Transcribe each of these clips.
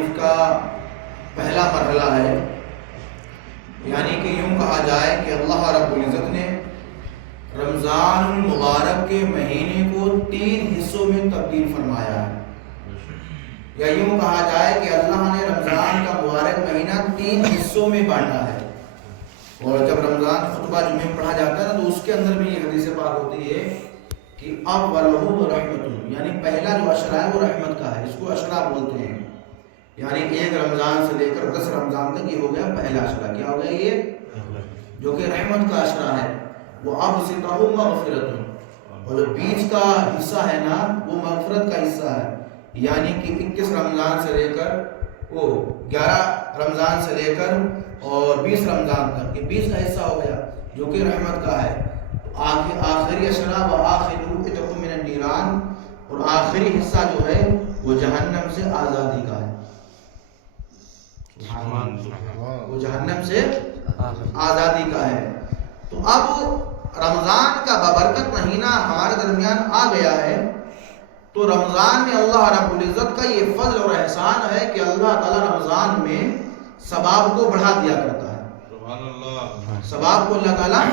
کا پہلا مرحلہ ہے، یعنی کہ یوں کہا جائے کہ اللہ رب العزت نے رمضان المبارک کے مہینے کو 3 حصوں میں تبدیل فرمایا ہے، یا یوں کہا جائے کہ اللہ نے رمضان کا مبارک مہینہ 3 حصوں میں بانٹا ہے۔ اور جب رمضان خطبہ جمعہ میں پڑھا جاتا ہے تو اس کے اندر بھی یہ حدیث پاک ہوتی ہے کہ اولہ رحمت، یعنی پہلا جو عشرہ ہے وہ رحمت کا ہے، اس کو عشرہ بولتے ہیں، یعنی 1 رمضان سے لے کر 10 رمضان تک یہ ہو گیا پہلا عشرہ۔ کیا ہو گیا یہ؟ جو کہ رحمت کا عشرہ ہے، وہ ابسطہ مغفرت، اور جو بیچ کا حصہ ہے نا وہ مغفرت کا حصہ ہے، یعنی کہ 21 رمضان سے لے کر 11 رمضان سے لے کر اور 20 رمضان تک یہ بیچ کا حصہ ہو گیا جو کہ رحمت کا ہے۔ آخری عشرہ و آخر عتق من النیران، اور آخری حصہ جو ہے وہ جہنم سے آزادی کا ہے، وہ جہنم سے آزادی کا ہے۔ تو اب رمضان کا بابرکت مہینہ ہمارے درمیان آ گیا ہے، تو رمضان میں اللہ رب العزت کا یہ فضل اور احسان ہے کہ اللہ تعالیٰ رمضان میں ثواب کو بڑھا دیا کرتا ہے، ثواب کو اللہ تعالیٰ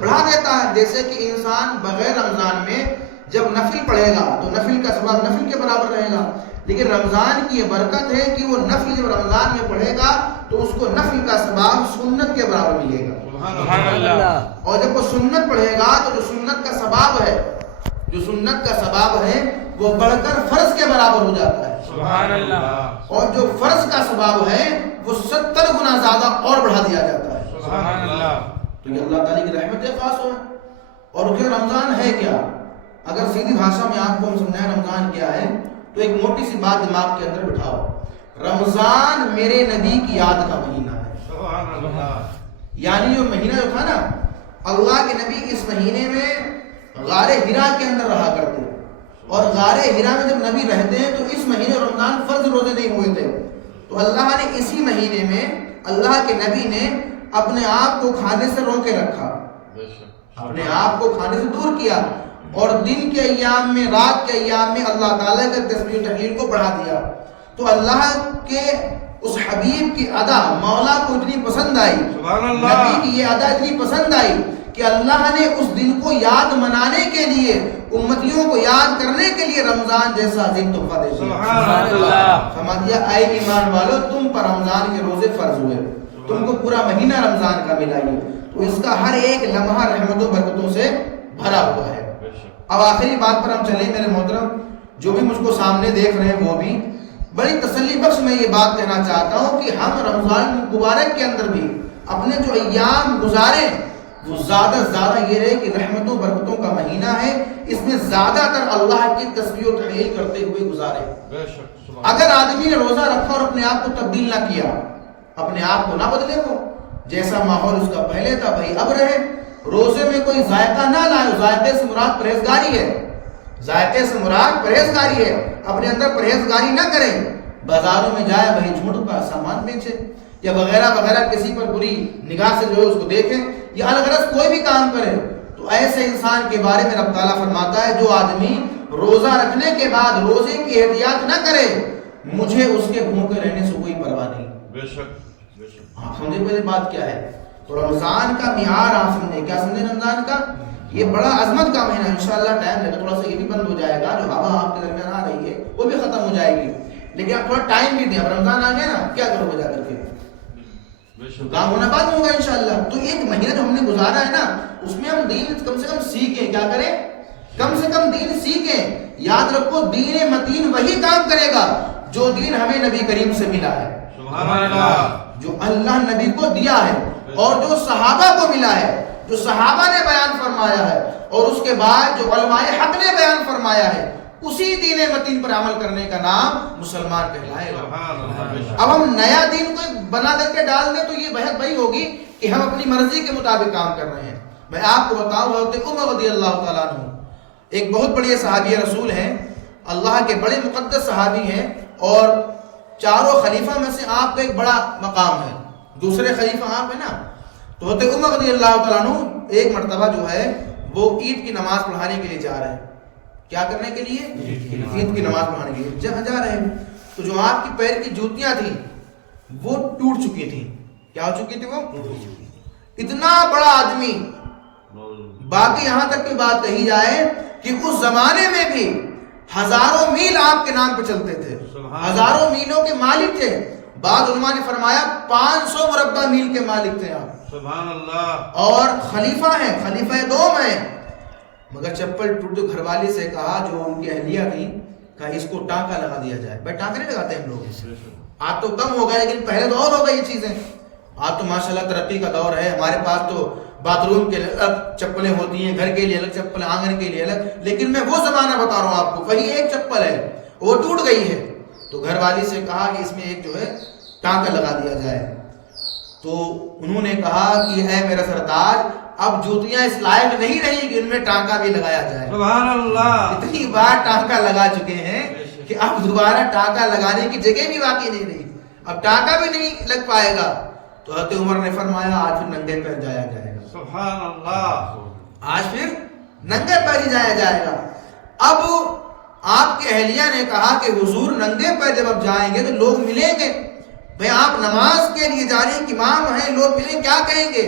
بڑھا دیتا ہے۔ جیسے کہ انسان بغیر رمضان میں جب نفل پڑھے گا تو نفل کا ثواب نفل کے برابر رہے گا، لیکن رمضان کی یہ برکت ہے کہ وہ نفل جب رمضان میں پڑھے گا تو اس کو نفل کا ثواب سنت کے برابر ملے گا، اور جب وہ سنت پڑھے گا تو جو سنت کا ثواب ہے، جو سنت کا ثواب ہے وہ بڑھ کر فرض کے برابر ہو جاتا ہے، اور جو فرض کا ثواب ہے وہ 70 گنا زیادہ اور بڑھا دیا جاتا ہے۔ تو یہ اللہ تعالیٰ کی رحمت خاص ہے۔ اور کہ رمضان ہے کیا؟ اگر سیدھی بھاشا میں آپ کو ہم سمجھائیں رمضان کیا ہے تو ایک موٹی سی بات دماغ کے اندر بٹھاؤ، رمضان میرے نبی کی یاد کا مہینہ ہے۔ یعنی جو مہینہ جو تھا نا، اللہ کے نبی اس مہینے میں غار ہرا کے اندر رہا کرتے، اور غار ہرا میں جب نبی رہتے ہیں تو اس مہینے رمضان فرض روزے نہیں ہوئے تھے، تو اللہ نے اسی مہینے میں اللہ کے نبی نے اپنے آپ کو کھانے سے روکے رکھا، اپنے آپ کو کھانے سے دور کیا، اور دن کے ایام میں، رات کے ایام میں اللہ تعالیٰ کے تسبیح و تحلیل کو بڑھا دیا۔ تو اللہ کے اس حبیب کی ادا مولا کو اتنی پسند آئی، نبی کی یہ ادا اتنی پسند آئی کہ اللہ نے اس دن کو یاد منانے کے لیے، امتیوں کو یاد کرنے کے لیے رمضان جیسا عظیم تحفہ دے دیا۔ فرما دیا اے ایمان والو، تم پر رمضان کے روزے فرض ہوئے، تم کو پورا مہینہ رمضان کا ملا ہے، تو اس کا ہر ایک لمحہ رحمت و برکتوں سے بھرا ہوا ہے۔ اب آخری بات پر ہم چلیں میرے محترم، جو بھی مجھ کو سامنے دیکھ رہے ہیں وہ بھی بڑی تسلی بخش میں یہ بات کہنا چاہتا ہوں کہ ہم رمضان مبارک کے اندر بھی اپنے جو ایام گزارے وہ زیادہ سے زیادہ یہ رہے کہ رحمتوں برکتوں کا مہینہ ہے، اس میں زیادہ تر اللہ کی تسبیح و تحلیل کرتے ہوئے گزارے۔ اگر آدمی نے روزہ رکھا اور اپنے آپ کو تبدیل نہ کیا، اپنے آپ کو نہ بدلے، وہ جیسا ماحول اس کا پہلے تھا وہی اب رہے، روزے میں کوئی ذائقہ نہ لائے، ذائقے سے مراد پرہیزگاری ہے، ذائقے سے مراد پرہیزگاری ہے، اپنے اندر پرہیزگاری نہ کریں، بازاروں میں جائے وہی جھوٹ کا سامان بیچے یا وغیرہ وغیرہ، کسی پر بری نگاہ سے جو ہے اس کو دیکھیں یا الغرض کوئی بھی کام کرے، تو ایسے انسان کے بارے میں رب تعالیٰ فرماتا ہے جو آدمی روزہ رکھنے کے بعد روزے کی احتیاط نہ کرے، مجھے اس کے بھوکے رہنے سے کوئی پرواہ نہیں۔ بے شک آپ سمجھے پہلے بات کیا ہے؟ تو رمضان کا معیار آپ سمجھیں، کیا سمجھیں رمضان کا؟ یہ بڑا عظمت کا مہینہ، انشاءاللہ ٹائم لگا تھوڑا سا، یہ بھی بند ہو جائے گا، جو ہوا آپ کے درمیان آ رہی ہے وہ بھی ختم ہو جائے گی، لیکن آپ تھوڑا ٹائم بھی دیں، اب رمضان آ گیا نا، کیا کرو گے جا کر کے؟ کام ہونا بعد میں ہوگا انشاءاللہ۔ تو ایک مہینہ جو ہم نے گزارا ہے نا، اس میں ہم دین کم سے کم سیکھیں، کیا کریں؟ کم سے کم دین سیکھیں۔ یاد رکھو دین متین وہی کام کرے گا جو دین ہمیں نبی کریم سے ملا ہے، سبحان اللہ، جو اللہ نبی کو دیا ہے اور جو صحابہ کو ملا ہے، جو صحابہ نے بیان فرمایا ہے، اور اس کے بعد جو علماء حق نے بیان فرمایا ہے، اسی دین متین پر عمل کرنے کا نام مسلمان کہلائے گا۔ اب ہم نیا دین کو بنا کر کے ڈال دیں تو یہ بحث وہی ہوگی کہ ہم اپنی مرضی کے مطابق کام کر رہے ہیں۔ میں آپ کو بتاؤں حضرت عمر رضی اللہ تعالیٰ عنہ ایک بہت بڑے صحابی رسول ہیں، اللہ کے بڑے مقدس صحابی ہیں، اور چاروں خلیفہ میں سے آپ کا ایک بڑا مقام ہے، دوسرے خلیفہ آپ ہیں نا۔ تو حضرت عمر رضی اللہ تعالیٰ عنہ ایک مرتبہ جو ہے وہ عید کی نماز پڑھانے کے لیے جا رہے ہیں، کیا کرنے کے لیے؟ عید کی نماز پڑھانے کے لیے جا رہے ہیں۔ تو جو آپ کی پیر کی جوتیاں تھیں وہ ٹوٹ چکی تھیں. کیا ہو چکی تھی؟ وہ اتنا بڑا آدمی. باقی یہاں تک کی بات کہی جائے کہ اس زمانے میں بھی ہزاروں میل آپ کے نام پہ چلتے تھے, ہزاروں میلوں کے مالک تھے. بعض علماء نے فرمایا 500 مربع میل کے مالک تھے آپ. سبحان اللہ. اور خلیفہ ہیں, خلیفہ دوم ہیں. مگر چپل ٹوٹ تو گھر والی سے کہا, جو ان کی اہلیہ تھی, کہا اس کو ٹانکا لگا دیا جائے. بھائی ٹانکا نہیں لگاتے ہم لوگ, آج تو کم ہو گئے لیکن پہلے تو اور ہو گئی یہ چیزیں. آج تو ماشاءاللہ ترقی کا دور ہے. ہمارے پاس تو باتھ روم کے الگ چپلیں ہوتی ہیں, گھر کے لیے الگ چپل, آنگن کے لیے الگ. لیکن میں وہ زمانہ بتا رہا ہوں آپ کو, وہی ایک چپل ہے وہ ٹوٹ گئی ہے. تو گھر والی سے کہا کہ اس میں ایک جو ہے ٹانکا لگا دیا جائے. تو انہوں نے کہا کہ اے میرا سردار, اب جوتیاں اس لائق نہیں رہی کہ ان میں ٹانکا بھی لگایا جائے. سبحان اللہ. اتنی بار ٹانکا لگا چکے ہیں کہ اب دوبارہ ٹانکا لگانے کی جگہ بھی باقی نہیں رہی, اب ٹانکا بھی نہیں لگ پائے گا. تو حضرت عمر نے فرمایا آج پھر ننگے پیر جایا جائے گا. سبحان اللہ. آج پھر ننگے پیر ہی جایا جائے گا. اب آپ کے اہلیہ نے کہا کہ حضور ننگے پیر جب آپ جائیں گے تو لوگ ملیں گے, بھئی آپ نماز کے لیے جا رہے ہیں, امام ہیں, لوگ ملیں, کیا کہیں گے؟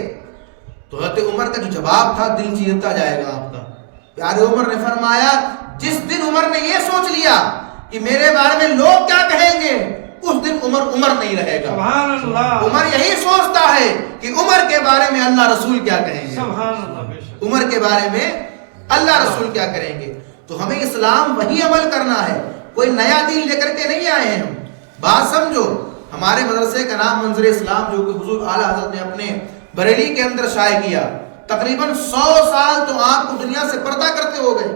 تو حضرت عمر کا جو جواب تھا دل چیرتا جائے گا آپ کا. پیارے عمر نے فرمایا جس دن عمر نے یہ سوچ لیا کہ میرے بارے میں لوگ کیا کہیں گے, اس دن عمر نہیں رہے گا. سبحان اللہ. عمر یہی سوچتا ہے کہ عمر کے بارے میں اللہ رسول کیا کہیں گے, سبحان اللہ. عمر کے بارے میں اللہ رسول کیا کریں گے. تو ہمیں اسلام وہی عمل کرنا ہے, کوئی نیا دین لے کر کے نہیں آئے ہیں ہم. بات سمجھو, ہمارے مدرسے کا نام منظر اسلام, جو کہ حضور اعلیٰ حضرت نے اپنے بریلی کے اندر شائع کیا. تقریباً 100 سال تو آپ کو دنیا سے پردہ کرتے ہو گئے.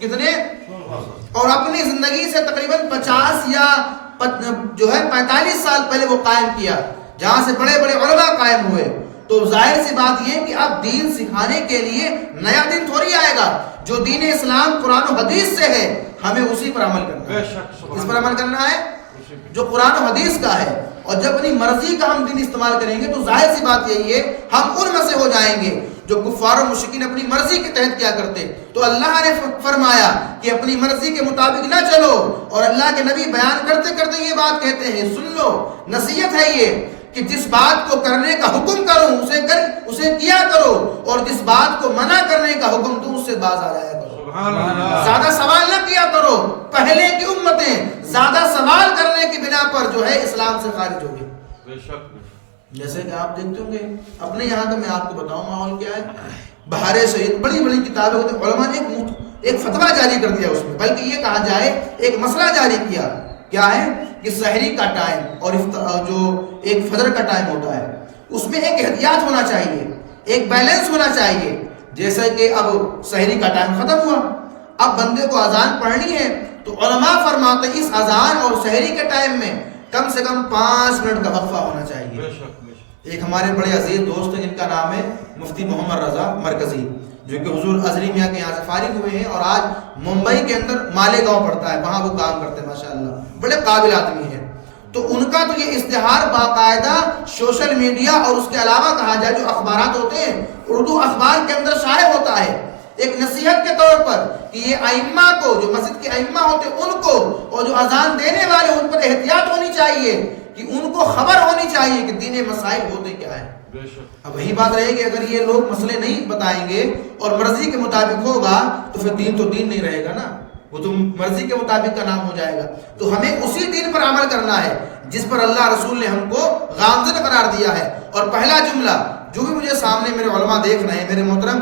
کتنے؟ اور اپنی زندگی سے تقریباً 50 یا جو ہے 45 سال پہلے وہ قائم کیا, جہاں سے بڑے بڑے علماء قائم ہوئے. تو ظاہر سی بات یہ کہ اب دین سکھانے کے لیے نیا دین تھوڑی آئے گا. جو دین اسلام قرآن و حدیث سے ہے ہمیں اسی پر عمل کرنا ہے. اس پر عمل کرنا ہے جو قرآن و حدیث کا ہے. اور جب اپنی مرضی کا ہم دین استعمال کریں گے تو ظاہر سی بات یہی ہے ہم ان میں سے ہو جائیں گے جو کفار و مشرکین اپنی مرضی کے تحت کیا کرتے. تو اللہ نے فرمایا کہ اپنی مرضی کے مطابق نہ چلو, اور اللہ کے نبی بیان کرتے کرتے یہ بات کہتے ہیں, سن لو, نصیحت ہے یہ کہ جس بات کو کرنے کا حکم کروں اسے کیا کرو, اور جس بات کو منع کرنے کا حکم دوں اس سے باز آ جایا کرو. زیادہ سوال نہ کیا کرو. پہلے کی امتیں زیادہ سوال کرنے کی بنا پر جو ہے اسلام سے خارج ہو گئی. جیسے کہ آپ دیکھتے ہوں گے اپنے یہاں کا, میں آپ کو بتاؤں ماحول کیا ہے. بہار شہید بڑی بڑی کتابیں ہوتی ہیں, علماء نے ایک فتویٰ جاری کر دیا اس میں, بلکہ یہ کہا جائے ایک مسئلہ جاری کیا. کیا ہے کہ سحری کا ٹائم اور جو ایک فجر کا ٹائم ہوتا ہے اس میں ایک احتیاط ہونا چاہیے, ایک بیلنس ہونا چاہیے. جیسے کہ اب سحری کا ٹائم ختم ہوا, اب بندے کو اذان پڑھنی ہے, تو علماء فرماتے ہیں اس اذان اور سحری کے ٹائم میں کم سے کم 5 منٹ کا وقفہ ہونا چاہیے. ایک ہمارے بڑے عزیز دوست ہیں جن کا نام ہے مفتی محمد رضا مرکزی, جو کہ حضور ازلی میاں کے یہاں سے فارغ ہوئے ہیں اور آج ممبئی کے اندر مالیگاؤں پڑتا ہے, وہاں وہ کام کرتے ہیں ماشاءاللہ, بڑے قابل آدمی ہیں. تو ان کا تو یہ اشتہار باقاعدہ سوشل میڈیا اور اس کے علاوہ کہا جائے جو اخبارات ہوتے ہیں اردو اخبار کے اندر شائع ہوتا ہے, ایک نصیحت کے طور پر کہ یہ ائمہ کو, جو مسجد کے ائمہ ہوتے ہیں ان کو, اور جو اذان دینے والے ان پر احتیاط ہونی چاہیے, کہ ان کو خبر ہونی چاہیے کہ دین مسائل ہوتے کیا ہیں. اب وہی بات رہے کہ اگر یہ لوگ مسئلے نہیں بتائیں گے اور مرضی کے مطابق ہوگا تو پھر دین تو دین نہیں رہے گا نا, وہ تو مرضی کے مطابق کا نام ہو جائے گا. تو ہمیں اسی دین پر عمل کرنا ہے جس پر اللہ رسول نے ہم کو گامزن قرار دیا ہے. اور پہلا جملہ جو بھی مجھے سامنے میرے علماء دیکھ رہے ہیں, میرے محترم,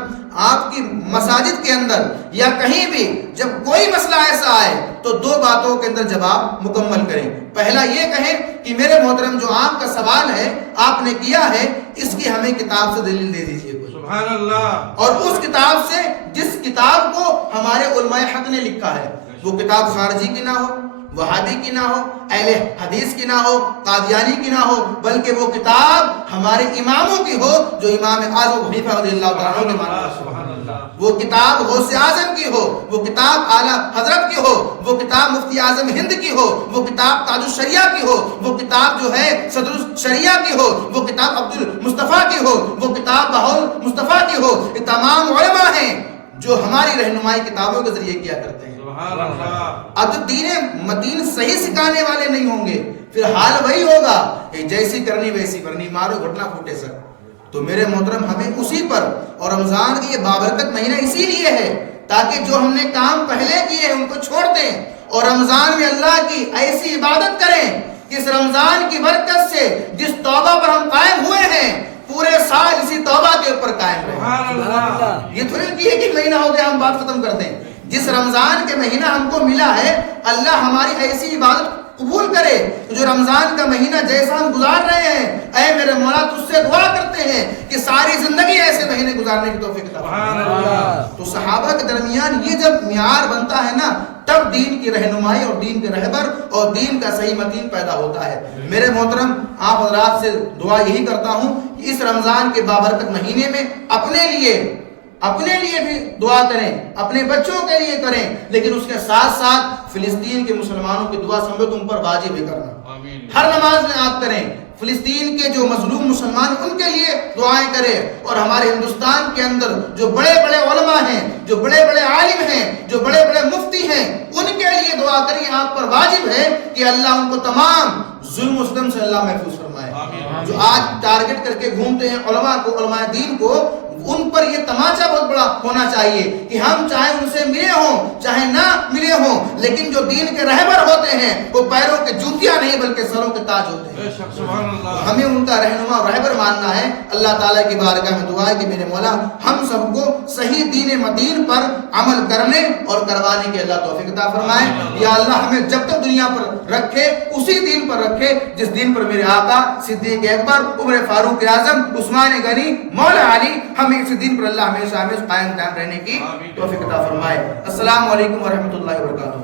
آپ کی مساجد کے اندر یا کہیں بھی جب کوئی مسئلہ ایسا آئے تو 2 باتوں کے اندر جواب مکمل کریں. پہلا یہ کہیں کہ میرے محترم جو آپ کا سوال ہے آپ نے کیا ہے, اس کی ہمیں کتاب سے دلیل دے دیجئے. سبحان اللہ. اور اس کتاب سے جس کتاب کو ہمارے علماء حق نے لکھا ہے, وہ کتاب خارجی کی نہ ہو, وہابی کی نہ ہو, اہل حدیث کی نہ ہو, قادیانی کی نہ ہو, بلکہ وہ کتاب ہمارے اماموں کی ہو جو امام اعظم ابو حنیفہ رضی اللہ تعالیٰ عنہ کے مانتے ہیں. وہ کتاب غوث اعظم کی ہو, وہ کتاب اعلیٰ حضرت کی ہو, وہ کتاب مفتی اعظم ہند کی ہو, وہ کتاب تاج الشریعہ کی ہو, وہ کتاب جو ہے صدر الشریعہ کی ہو, وہ کتاب عبد المصطفیٰ کی ہو, وہ کتاب بہول مصطفیٰ کی ہو. یہ تمام علماء ہیں جو ہماری رہنمائی کتابوں کے ذریعے کیا کرتے ہیں. سبحان اللہ اب جب دین صحیح سکھانے والے نہیں ہوں گے پھر حال وہی ہوگا کہ جیسی کرنی ویسی کرنی، مارو گھٹنا پھوٹے سر۔ تو میرے محترم ہمیں اسی پر، اور رمضان کا یہ بابرکت مہینہ اسی لیے ہے تاکہ جو ہم نے کام پہلے کیے ہیں ان کو چھوڑ دیں اور رمضان میں اللہ کی ایسی عبادت کریں کہ اس رمضان کی برکت سے جس توبہ پر ہم قائم ہوئے ہیں پورے سال اسی توبہ کے اوپر قائم رہیں۔ سبحان اللہ یہ تھوڑی کہ ایک مہینہ ہو گیا ہم بات ختم کر دیں۔ جس رمضان کے مہینہ ہم کو ملا ہے اللہ ہماری ایسی عبادت قبول کرے جو رمضان کا مہینہ جیسا ہم گزار رہے ہیں، اے میرے مولا تجھ سے دعا کرتے ہیں کہ ساری زندگی ایسے مہینے گزارنے کی توفیق عطا فرما۔ سبحان اللہ تو صحابہ کے درمیان یہ جب معیار بنتا ہے نا تب دین کی رہنمائی اور دین کے رہبر اور دین کا صحیح متین پیدا ہوتا ہے۔ میرے محترم آپ حضرات سے دعا یہی کرتا ہوں کہ اس رمضان کے بابرکت مہینے میں اپنے لیے بھی دعا کریں، اپنے بچوں کے لیے کریں، لیکن اس کے ساتھ ساتھ فلسطین کے مسلمانوں کی دعا سمجھو تم پر واجب ہے کرنا۔ آمین ہر نماز میں آپ کریں، فلسطین کے جو مظلوم مسلمان ان کے لیے دعائیں کریں، اور ہمارے ہندوستان کے اندر جو بڑے بڑے علماء ہیں، جو بڑے بڑے عالم ہیں، جو بڑے بڑے مفتی ہیں، ان کے لیے دعا کریں۔ آپ پر واجب ہے کہ اللہ ان کو تمام ظلم و ستم سے اللہ محفوظ فرمائے۔ آمین جو آج ٹارگٹ کر کے گھومتے ہیں علماء کو، علماء دین کو، ان پر یہ تماچا بہت بڑا ہونا چاہیے کہ ہم چاہے ان سے ملے ہوں چاہے نہ ملے ہوں، لیکن جو دین کے رہبر ہوتے ہیں وہ پیروں کے جوتیاں نہیں بلکہ سروں کے تاج ہوتے ہیں۔ بے شک سبحان اللہ ہمیں ان کا رہنما اور رہبر ماننا ہے۔ اللہ تعالیٰ کی بارگاہ میں دعا ہے کہ میرے مولا ہم سب کو صحیح دین متین پر عمل کرنے اور کروانے کی اللہ توفیق عطا فرمائے۔ یا اللہ ہمیں جب تک دنیا پر رکھے اسی دین پر رکھے جس دین پر میرے آقا صدیق اکبر، عمر فاروق اعظم، عثمان غنی، مولا علی، ہمیں اسی دین پر اللہ ہمیشہ قائم دائم رہنے کی توفیق عطا فرمائے۔ السلام علیکم ورحمۃ اللہ وبرکاتہ۔